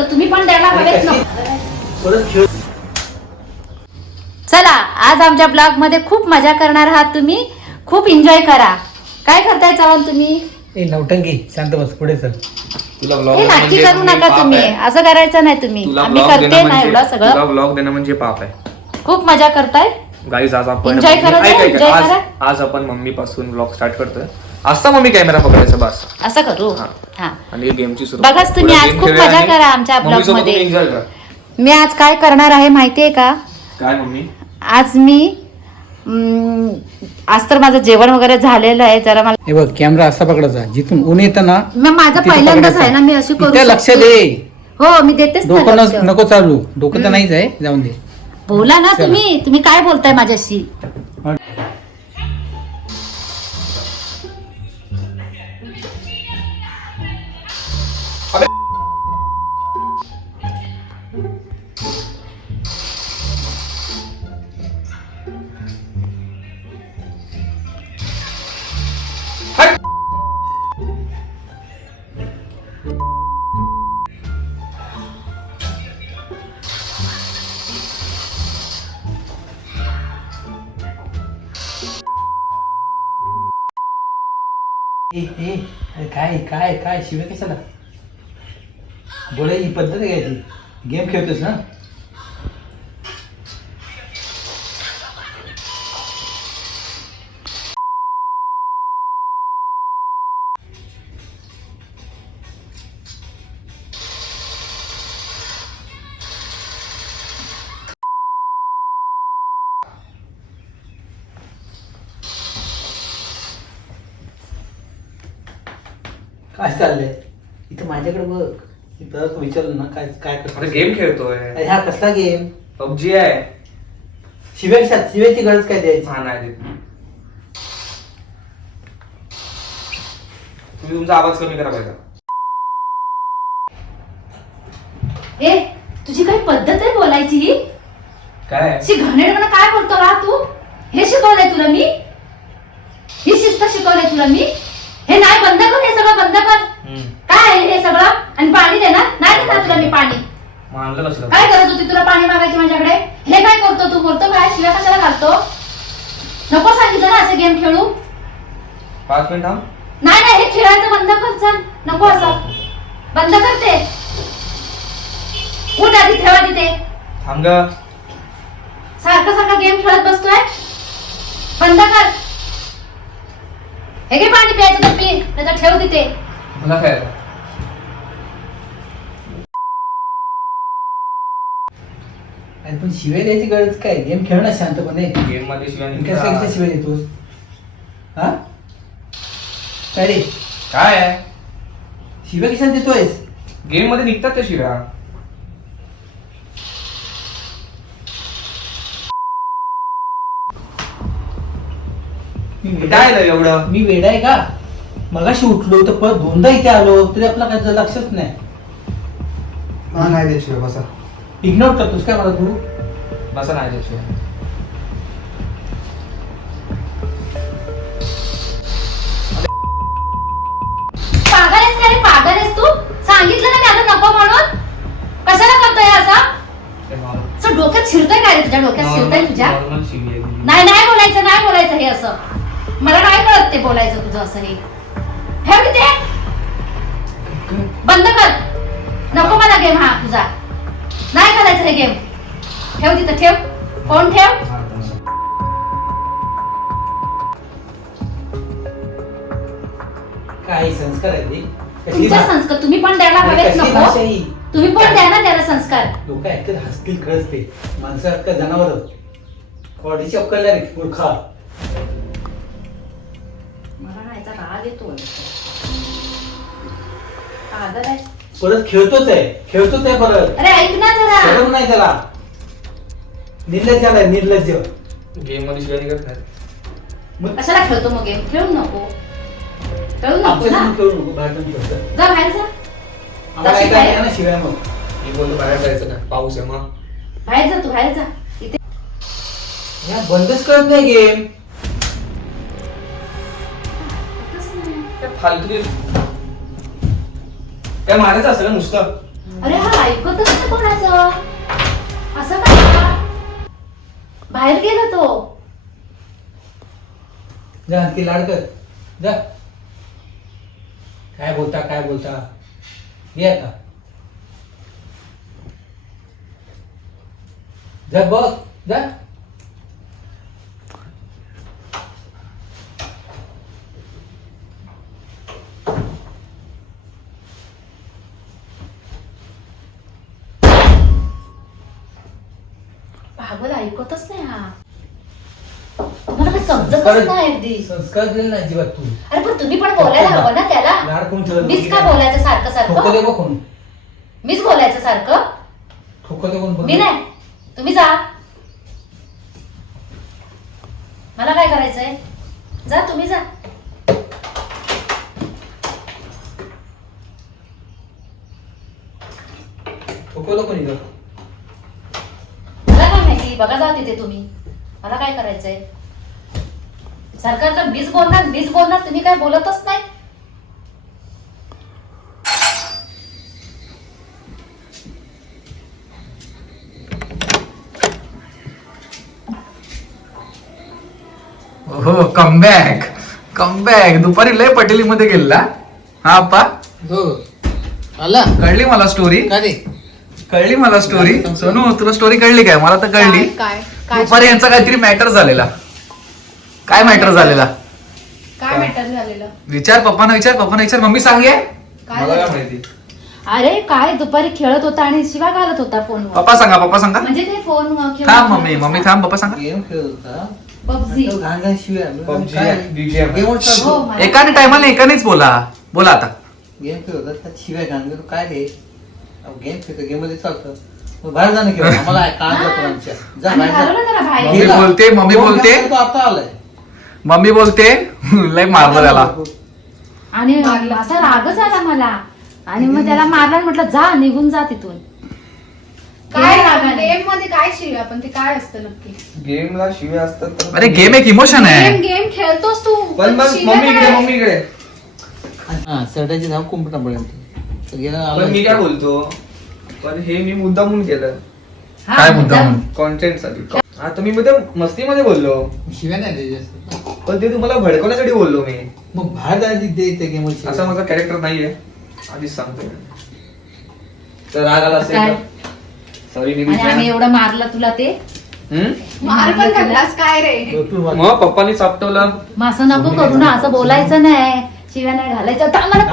संस्कार तुम्ही पण द्यायला हवेत ना. चला आज आमच्या ब्लॉग मध्ये खूप मजा करणार आहात तुम्ही. खूप एन्जॉय करा. काय करताय चव्हाण तुम्ही? ए नवटंकी शांत बस पुढे चल. तुला ब्लॉग हे नाटकी करू नका तुम्ही. असं करायचं नाही तुम्ही. आम्ही करते ना एवढं सगळं. तुला ब्लॉग देणं म्हणजे पाप आहे. खूप मजा करताय गाईज. आज आपण एन्जॉय करा. आज आपण मम्मी पासून ब्लॉग स्टार्ट करतोय. असता मम्मी कॅमेरा पकडायचा बस असं करू. हा आणि गेमची सुरुवात बघाच तुम्ही. आज खूप मजा करा आमच्या ब्लॉग मध्ये. एन्जॉय करा. मी आज काय करणार आहे माहितीये का? काय मम्मी? आज मी आज तर माझं जेवण वगैरे झालेलं आहे. जरा मला हे बघ कॅमेरा असा पकडायचा जिथून ऊन येतं ना माझं पहिल्यांदाच आहे ना. मी अशी करू इथे लक्ष शकते. दे. हो मी देतेच ना डोकं लक्ष. नको चालू. डोकं तर नाहीच आहे जाऊन दे. बोला ना तुम्ही काय बोलताय माझ्याशी? अरे काय काय काय शिवाय कशाला बोलायची पद्धत आहे ती. गेम खेळतोस ना. काय चाललंय इथं माझ्याकडे बघ. इथं विचारलं ना काय काय अरे गेम खेळतोय. अरे हा कसला गेम? पबजी आहे. शिव्याची गरज काय द्यायची? हा नाही देत. तुम्ही तुमचा आवाज कमी करा पाहिजे. ए तुझी काही पद्धत आहे बोलायची? काय घाणेरडपणा काय बोलतो रा तू? हे शिकवलंय तुला मी? ही शिस्त शिकवलंय तुला मी? हे नाही बंद कर. हे सगळं बंद कर. काय आहे हे सगळं? आणि पाणी देणार नाही देणार तुला मी पाणी. मानलं कसलं? काय गरज होती तुला पाणी मागायची माझ्याकडे? हे काय करतो तू? बोलतो काय? शिव्या कशाला घालतो? नको सांगितलं ना असे गेम खेळू. 5 मिनिट थांब. नाही नाही हे खेळायचं बंद कर. चल नको असं बंद कर ते. उठ आधी ठेवा तिथे. थांब ग. सारखा गेम खेळत बसतोय. बंद कर. हे घे पाणी प्यायचं तर पी. त्याचा ठेव तिथे. मला काय अरे पण शिवाय द्यायची गरज काय? गेम खेळ ना शांतपणे. गेम मध्ये कशा शिवाय देतोस? हा काय रे? काय आहे? शिव्या कशाला देतोयस? गेम मध्ये निघतात त्या शिव्या. काय रे एवढं? मी वेडा आहे का? मगाशी उठलो तर परत दोनदा इथे आलो तरी आपला काय लक्षच नाही. नाही देत शिव्या. बसा इग्नोर करतोस काय मला तू? बसा नाही देत शिव्या. पागल आहेस का रे? पागल आहेस तू? सांगितलं ना मी आता नको म्हणून. कशाला करतोय असं? असं डोक्यात शिरतोय काय रे? तुझ्या डोक्यात शिरतोय तुझ्या? नॉर्मल शिवी आहे. नाही बोलायचं हे असं. मला नाही कळत ते बोलायचं तुझं असं. हे ठेव तिथे. बंद कर. नको मला गेम हा तुझा. नाही करायचं हे गेम. ठेव तिथं. ठेव फोन ठेव. काय संस्कार आहे ते? तुमचा संस्कार तुम्ही पण द्यायला हवेत नको? तुम्ही पण द्या ना त्याला संस्कार. लोक ऐकत हसतील खरंच ते. माणसं अक्का जनावर कॉडीची अक्कल नाही रे मूर्खा. मला ना याचा राग येतो. पागल आहे. परत खेळतोच आहे परत. अरे ऐक ना जरा. शरम नाही त्याला. निर्लज्ज झालाय निर्लज्ज. गेम मध्ये शिव्या निघत नाही. मग कशाला खेळतो मग गेम? खेळू नको. खेळू नको आमच्या ना. समोर खेळू नको. बाहेर जाऊन खेळतो. जा बाहेर जा. आम्हाला जाशील ऐकायला बाहेर? नाही ना शिवाय मग. मी बोलतो बाहेर जायचं नाही. पाऊस आहे मग. बाहेर जा. तू बाहेर जा. इथे या बंदच करत नाही गेम. फालतू काय मारायचं असतं ना नुसतं. अरे हा ऐकतच नाही कोणाचं. असं काय? बाहेर गेला तो. जा आणखी लाड कर जा. काय बोलता ये आता. जा बघ जा. पागल ऐकतच नाही हा. तुम्हाला काही समजतच नाही अगदी. संस्कार दिले नाही अजिबात तू. अरे पण तुम्ही पण बोलायला हवं ना त्याला. लाड कोण ठेवलं? मीच का बोलायचं सारखं ठोकं सारखं? दे बघ कोण. मीच बोलायचं सारखं. ठोकं दे कोण बघ. मी नाही. तुम्ही जा. मला काय करायचंय? जा तुम्ही जा. ठोकवलं कोणी गं? मला काय माहिती? बघा जा तिथे तुम्ही. मला काय करायचंय? सरकारचं मीच बोलणार तुम्ही काय बोलतच नाही. हो कमबॅक दुपारी लय पटेलीमध्ये गेला. हा अप्पा हो आला. कळली मला स्टोरी. का रे? कळली मला स्टोरी. सोनू तुला स्टोरी कळली काय? मला तर कळली. काय दुपारी यांचा काहीतरी मॅटर झालेला. काय मॅटर झालेला? काय मॅटर झालेलं? विचार पप्पांना विचार. मम्मी सांगे. काय मला काय झालं? माहिती. अरे काय दुपारी खेळत होता आणि शिवा घालत होता फोनवर. पप्पा सांगा. म्हणजे ते फोन थांब मम्मी थांब. पप्पा सांगा. गेम खेळत होता. पबजी. घाण घाण शिव्या. PUBG, काय? BGM. गेमवर चालतो. हो, मला- एकाने टायमाला एकानेच बोला आता. गेम खेळत होता त्यात शिव्या घाण गेलो. काय रे? गेम खेळतो गेम मध्ये चालतं. मग बाहेर जाणं खेळ. आम्हाला काळ जातो आमच्या. जा आम्ही बाहेर घालवलं त्याला जा. बाहेर. मम्मी गेला. बोलते. तो आता आलाय. मम्मी बोलते लय मारलं त्याला. आणि असा रागच आला मला. आणि मग त्याला मारला आणि म्हटलं जा निघून जा तिथून. काय रागाने. गेम मध्ये काय शिव्या पण ते काय असतं नक्की? गेमला शिव्या असतात तर अरे गेम एक इमोशन आहे. गेम खेळतोस तू पण मग शिव्या मम्मी इकडे काय? मम्मी इकडे. हा सरडाची धाव कुंपणापर्यंत गेला. पण मी काय बोलतो पण हे मी मुद्दामून केलं हा, काय मुद्दा म्हणून? कॉन्टेंट साठी. आता मी मध्ये मस्तीमध्ये बोललो शिव्या नाही द्यायची असतात. पण ते तुम्हाला भडकवण्यासाठी बोललो मी. मग बाहेर जायची ते गेमवर. असा माझा कॅरेक्टर नाहीये आधीच सांगतो. तर राग आला असेल काय? सॉरी मी आणि आम्ही विचार. एवढं मारलं तुला ते. मार पण खाल्लास काय रे? मग पप्पानी चापटवलं. मग असं नको करू ना. असं बोलायचं नाही. शिव्या नाही घालायचं. आता आम्हाला